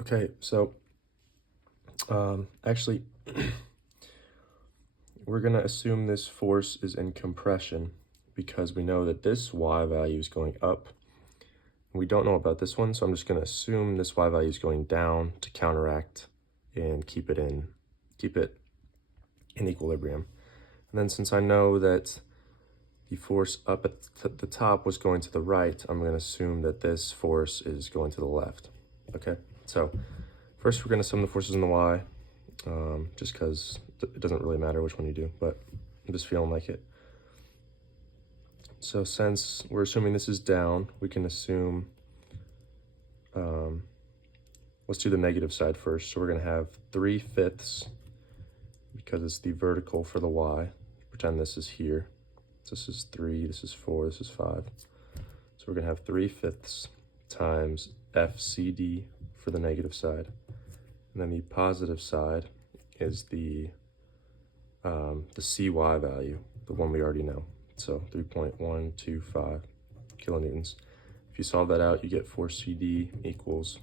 Okay, so actually, we're going to assume this force is in compression because we know that this y value is going up. We don't know about this one, so I'm just going to assume this y value is going down to counteract and keep it in equilibrium. And then since I know that the force up at the top was going to the right, I'm going to assume that this force is going to the left. Okay, so first we're going to sum the forces in the y, just because it doesn't really matter which one you do, but I'm just feeling like it. So since we're assuming this is down, we can assume, let's do the negative side first. So we're going to have 3/5, because it's the vertical for the y. Pretend this is here. This is 3, this is 4, this is 5. So we're going to have 3/5 times FCD for the negative side. And then the positive side is the CY value, the one we already know. So 3.125 kilonewtons. If you solve that out, you get 4CD equals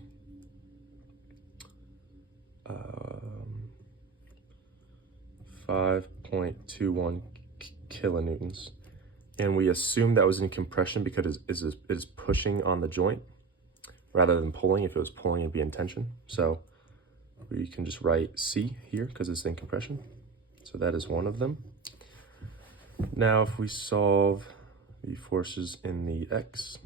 5.21 kilonewtons. And we assumed that was in compression because it is pushing on the joint rather than pulling. If it was pulling, it'd be in tension. So we can just write C here because it's in compression. So that is one of them. Now if we solve the forces in the X,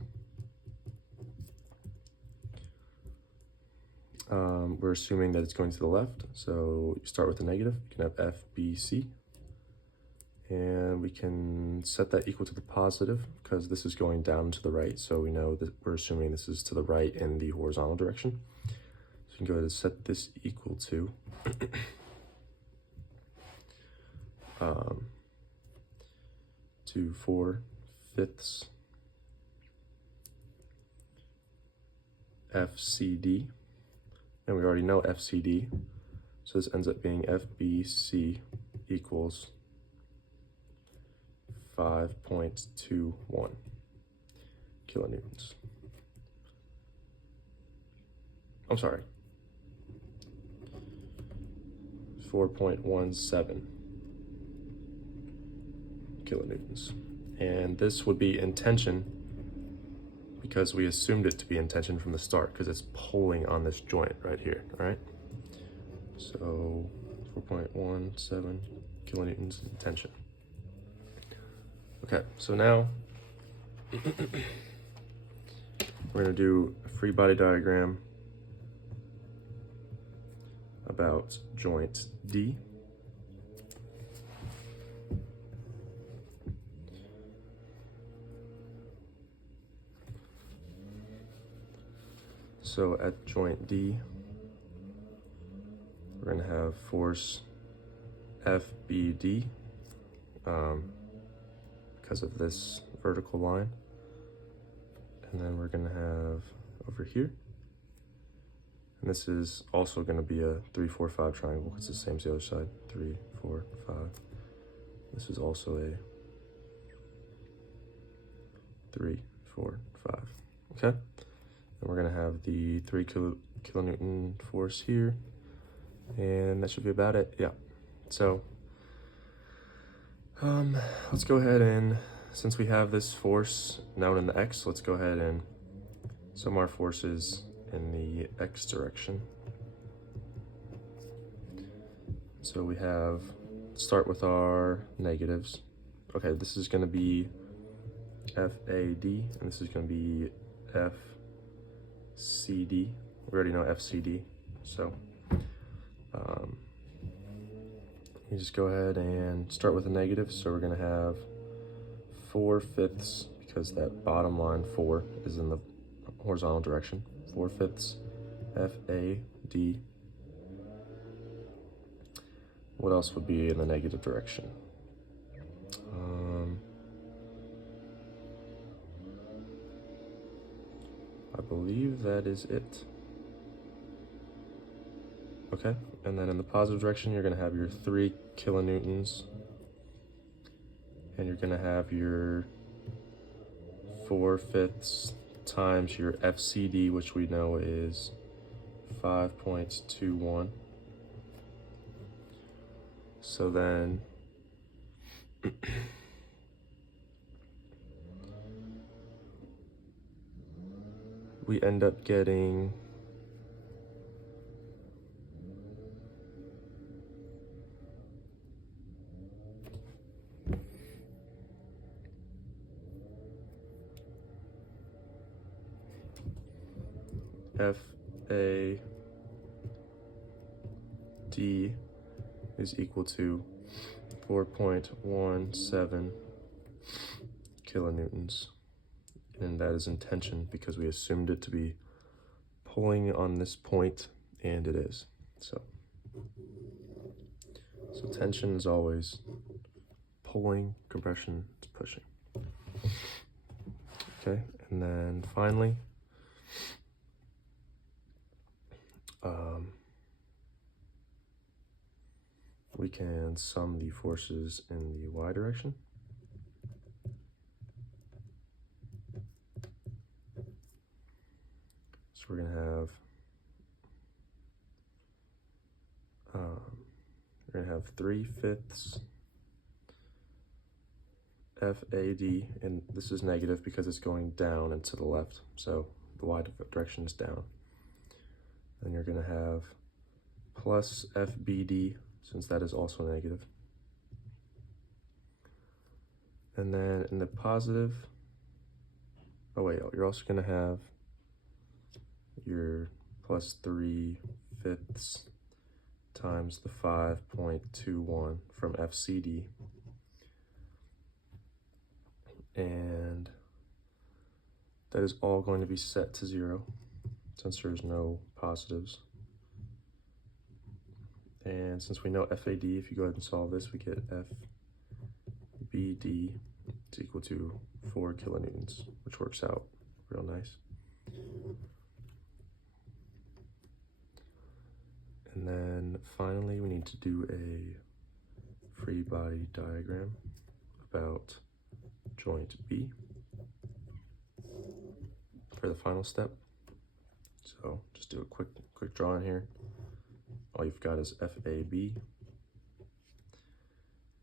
we're assuming that it's going to the left. So you start with the negative. You can have F, B, C. And we can set that equal to the positive because this is going down to the right. So we know that we're assuming this is to the right in the horizontal direction. So you can go ahead and set this equal to 4/5 FCD. And we already know FCD. So this ends up being FBC equals 5.21 kilonewtons. I'm sorry, 4.17 kilonewtons. And this would be in tension because we assumed it to be in tension from the start because it's pulling on this joint right here, all right? So 4.17 kilonewtons in tension. Okay, so now we're going to do a free body diagram about joint D. So at joint D, we're going to have force FBD because of this vertical line. And then we're going to have over here, and this is also going to be a 3, 4, 5 triangle. It's the same as the other side. 3, 4, 5. This is also a 3, 4, 5. Okay? And we're going to have the 3 kilonewton force here. And that should be about it. Yeah. So let's go ahead and, since we have this force known in the X, let's go ahead and sum our forces in the X direction. So we have, start with our negatives. Okay, this is going to be FAD, and this is going to be FCD. We already know FCD, so you just go ahead and start with a negative. So we're going to have 4/5, because that bottom line 4 is in the horizontal direction. 4/5 FAD. What else would be in the negative direction? I believe that is it. Okay, and then in the positive direction, you're going to have your 3 kilonewtons, and you're going to have your 4/5 times your FCD, which we know is 5.21. So then we end up getting FAD is equal to 4.17 kilonewtons. And that is in tension because we assumed it to be pulling on this point, and it is. So tension is always pulling, compression is pushing. Okay, and then finally, we can sum the forces in the y direction. So we're going to have 3/5 FAD, and this is negative because it's going down and to the left, so the y direction is down. Then you're going to have plus FBD, since that is also negative. And then in the positive, oh wait, you're also going to have your plus 3/5 times the 5.21 from FCD. And that is all going to be set to 0 since there's no positives. And since we know FAD, if you go ahead and solve this, we get FBD is equal to 4 kilonewtons, which works out real nice. And then finally, we need to do a free body diagram about joint B for the final step. So just do a quick drawing here. All you've got is FAB,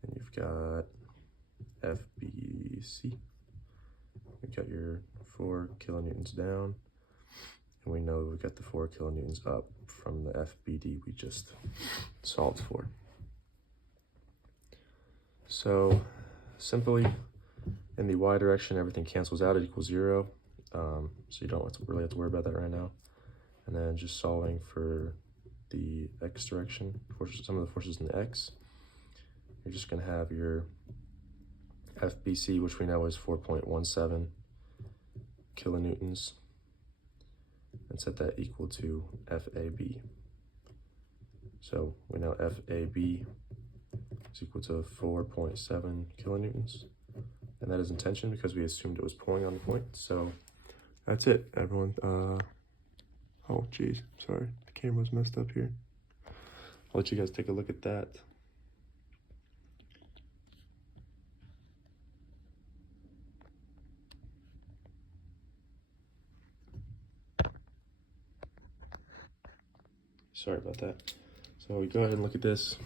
and you've got FBC. You've got your 4 kilonewtons down, and we know we've got the 4 kilonewtons up from the FBD we just solved for. So simply, in the y direction, everything cancels out, it equals 0. So you don't really have to worry about that right now. And then just solving for the x direction, some of the forces in the x, you're just going to have your FBC, which we know is 4.17 kilonewtons, and set that equal to FAB. So we know FAB is equal to 4.7 kilonewtons, and that is in tension because we assumed it was pulling on the point. So that's it, everyone. Oh geez, sorry, the camera's messed up here. I'll let you guys take a look at that. Sorry about that. So we go ahead and look at this.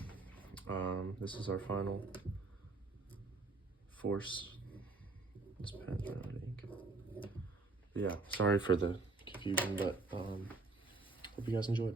This is our final force. This pen's running out of ink. But yeah, sorry for the confusion, but hope you guys enjoyed.